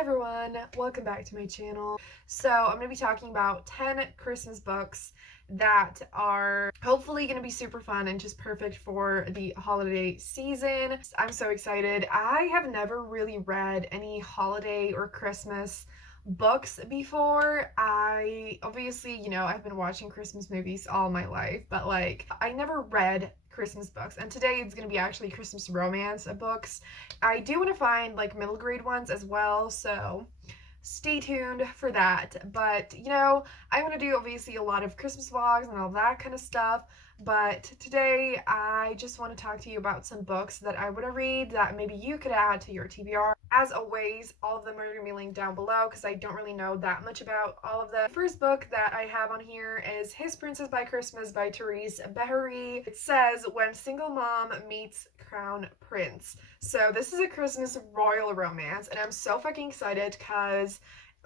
Hi everyone, welcome back to my channel. So I'm going to be talking about 10 Christmas books that are hopefully going to be super fun and just perfect for the holiday season. I'm so excited. I have never really read any holiday or Christmas books before. I obviously, I've been watching Christmas movies all my life, but I never read Christmas books. And today it's going to be actually Christmas romance books. I do want to find middle grade ones as well, so stay tuned for that. But I want to do obviously a lot of Christmas vlogs and all that kind of stuff. But today I just want to talk to you about some books that I want to read that maybe you could add to your TBR. As always, all of them are going to be linked down below because I don't really know that much about all of them. The first book that I have on here is His Princess by Christmas by Therese Behery. It says, when single mom meets crown prince. So this is a Christmas royal romance, and I'm so fucking excited because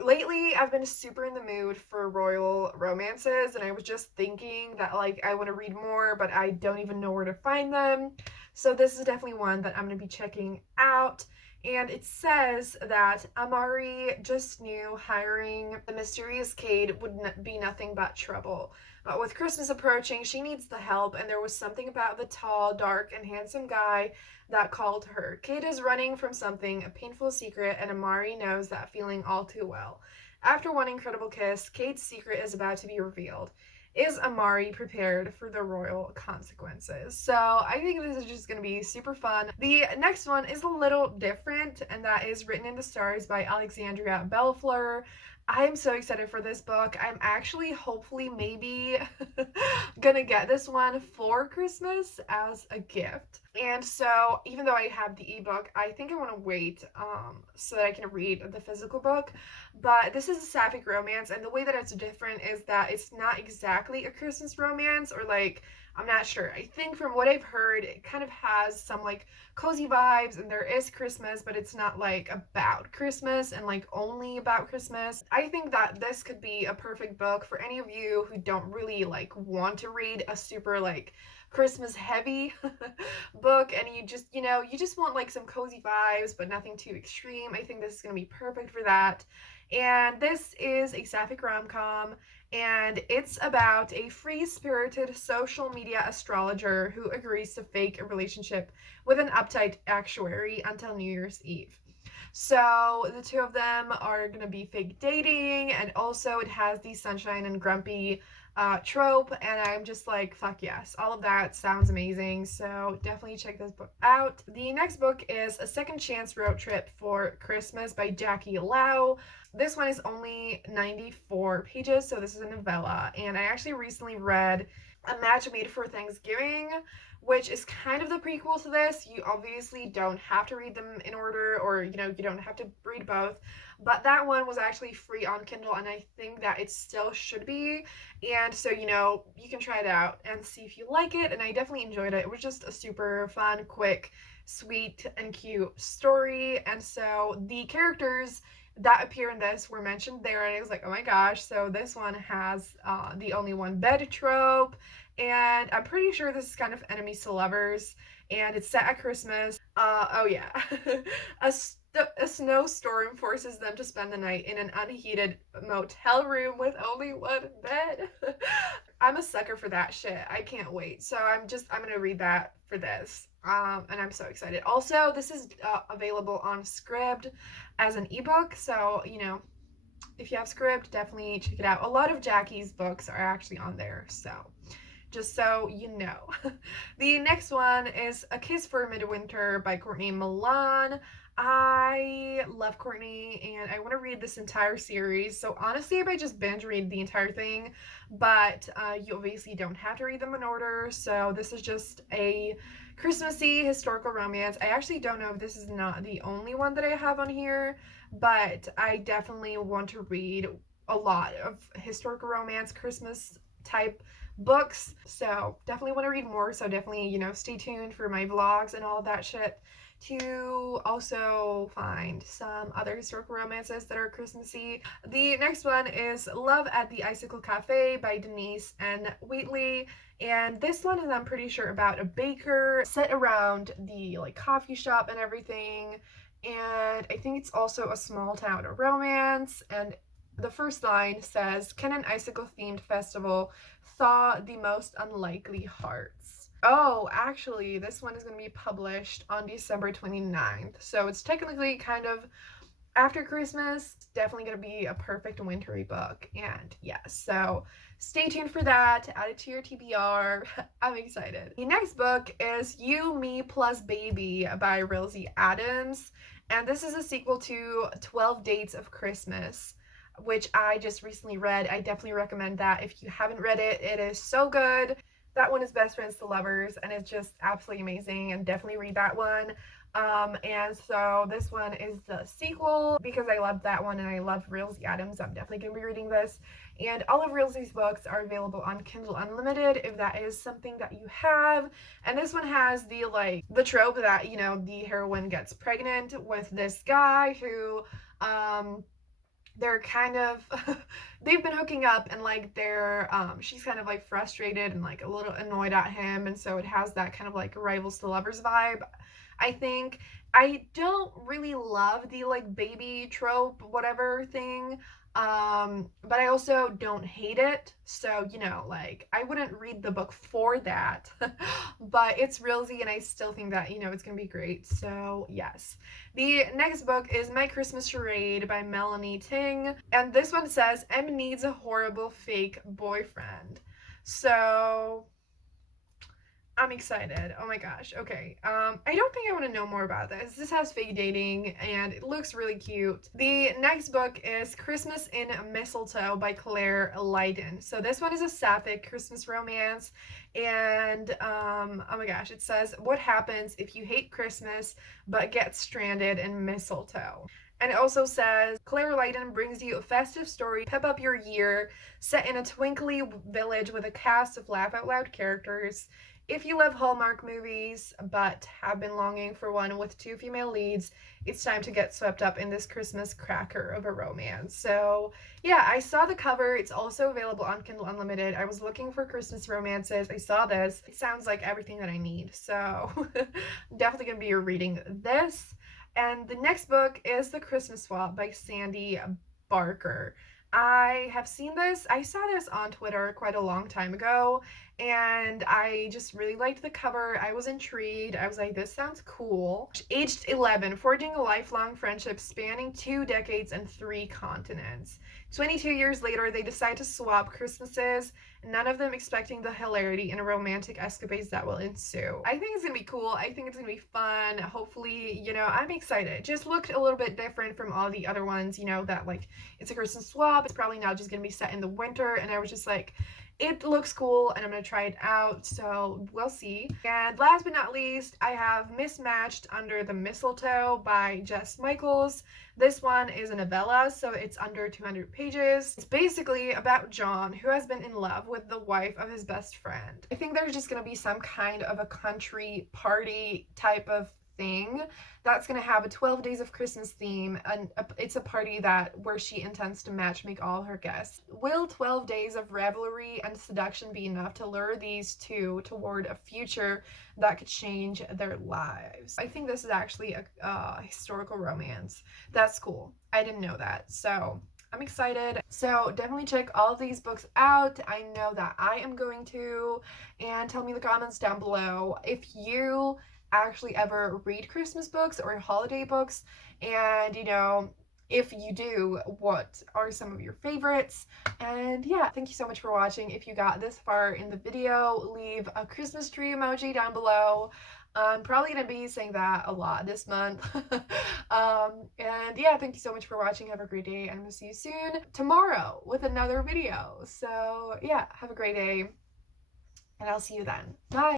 lately I've been super in the mood for royal romances, and I was just thinking that I want to read more, but I don't even know where to find them. So this is definitely one that I'm going to be checking out. And it says that Amari just knew hiring the mysterious Cade would be nothing but trouble. But with Christmas approaching, she needs the help, and there was something about the tall, dark, and handsome guy that called her. Cade is running from something, a painful secret, and Amari knows that feeling all too well. After one incredible kiss, Cade's secret is about to be revealed. Is Amari prepared for the royal consequences? So I think this is just going to be super fun. The next one is a little different, and that is Written in the Stars by Alexandria Bellefleur. I'm so excited for this book. I'm actually hopefully maybe gonna get this one for Christmas as a gift. And so even though I have the ebook, I think I want to wait so that I can read the physical book. But this is a sapphic romance, and the way that it's different is that it's not exactly a Christmas romance, or I'm not sure. I think from what I've heard, it kind of has some cozy vibes, and there is Christmas, but it's not about Christmas and only about Christmas. I think that this could be a perfect book for any of you who don't really want to read a super Christmas heavy book, and you just want some cozy vibes but nothing too extreme. I think this is going to be perfect for that. And this is a sapphic rom-com, and it's about a free-spirited social media astrologer who agrees to fake a relationship with an uptight actuary until New Year's Eve. So the two of them are gonna be fake dating, and also it has the sunshine and grumpy trope, and I'm just like, fuck yes, all of that sounds amazing. So definitely check this book out. The next book is A Second Chance Road Trip for Christmas by Jackie Lau. This one is only 94 pages, so this is a novella, and I actually recently read A Match Made for Thanksgiving, which is kind of the prequel to this. You obviously don't have to read them in order, or you don't have to read both, but that one was actually free on Kindle, and I think that it still should be. And so you can try it out and see if you like it, and I definitely enjoyed it. It was just a super fun, quick, sweet, and cute story. And so the characters that appear in this were mentioned there, and I was like, oh my gosh. So this one has the only one bed trope, and I'm pretty sure this is kind of enemies to lovers, and it's set at Christmas. Oh yeah. A snowstorm forces them to spend the night in an unheated motel room with only one bed. I'm a sucker for that shit. I can't wait. So I'm gonna read that for this. And I'm so excited. Also, this is available on Scribd as an ebook. So, if you have Scribd, definitely check it out. A lot of Jackie's books are actually on there. So just so you know. The next one is A Kiss for Midwinter by Courtney Milan. I love Courtney, and I want to read this entire series. So honestly, I might just binge read the entire thing, but you obviously don't have to read them in order. So this is just a Christmassy historical romance. I actually don't know if this is not the only one that I have on here, but I definitely want to read a lot of historical romance, Christmas type books. So definitely want to read more. So definitely, stay tuned for my vlogs and all of that shit to also find some other historical romances that are Christmassy. The next one is Love at the Icicle Cafe by Denise and Wheatley. And this one is, I'm pretty sure, about a baker set around the coffee shop and everything. and I think it's also a small town romance. And the first line says, "Can an icicle themed festival thaw the most unlikely hearts?" Oh, actually, this one is going to be published on December 29th. So it's technically kind of after Christmas. Definitely going to be a perfect wintry book. And yeah, so stay tuned for that. Add it to your TBR. I'm excited. The next book is You, Me Plus Baby by Rilzy Adams. And this is a sequel to 12 Dates of Christmas, which I just recently read. I definitely recommend that. If you haven't read it, it is so good. That one is Best Friends to Lovers, and it's just absolutely amazing, and definitely read that one. And so this one is the sequel because I love that one and I love Rilzy Adams. I'm definitely going to be reading this. And all of Rilzy's books are available on Kindle Unlimited if that is something that you have. And this one has the trope that, you know, the heroine gets pregnant with this guy who, they're kind of they've been hooking up, and like she's kind of like frustrated and like a little annoyed at him, and so it has that kind of like rivals to lovers vibe. I think I don't really love the like baby trope whatever thing, but I also don't hate it, so you know, like I wouldn't read the book for that. But it's Rilzy and I still think that, you know, it's gonna be great. So yes, the next book is My Christmas Charade by Melanie Ting, and this one says M needs a horrible fake boyfriend. So I'm excited. Oh my gosh. Okay. I don't think I want to know more about this. This has fake dating and it looks really cute. The next book is Christmas in Mistletoe by Claire Lydon. So this one is a sapphic Christmas romance, and oh my gosh, it says what happens if you hate Christmas but get stranded in mistletoe. And it also says Claire Lydon brings you a festive story, pep up your year, set in a twinkly village with a cast of laugh out loud characters. If you love Hallmark movies but have been longing for one with two female leads, it's time to get swept up in this Christmas cracker of a romance. So yeah, I saw the cover. It's also available on Kindle Unlimited. I was looking for Christmas romances. I saw this. It sounds like everything that I need. So definitely gonna be reading this. And the next book is The Christmas Swap by Sandy Barker. I have seen this. I saw this on Twitter quite a long time ago, and I just really liked the cover. I was intrigued. I was like, this sounds cool. Aged 11, forging a lifelong friendship spanning 2 decades and 3 continents. 22 years later, they decide to swap Christmases, none of them expecting the hilarity and romantic escapades that will ensue. I think it's gonna be cool. I think it's gonna be fun. Hopefully, you know, I'm excited. It just looked a little bit different from all the other ones, you know, that like it's a Christmas swap. It's probably not just gonna be set in the winter, and I was just like, it looks cool and I'm gonna try it out, so we'll see. And last but not least, I have Mismatched Under the Mistletoe by Jess Michaels. This one is a novella, so it's under 200 pages. It's basically about John, who has been in love with the wife of his best friend. I think there's just gonna be some kind of a country party type of thing that's going to have a 12 days of Christmas theme, and it's a party where she intends to matchmake all her guests. Will 12 days of revelry and seduction be enough to lure these two toward a future that could change their lives? I think this is actually a historical romance. That's cool. I didn't know that, so I'm excited. So definitely check all of these books out. I know that I am going to, and tell me in the comments down below if you actually ever read Christmas books or holiday books, and you know, if you do, what are some of your favorites? And yeah, thank you so much for watching. If you got this far in the video, leave a Christmas tree emoji down below. I'm probably gonna be saying that a lot this month. And yeah, thank you so much for watching. Have a great day, and I'm gonna see you soon tomorrow with another video. So yeah, have a great day, and I'll see you then. Bye.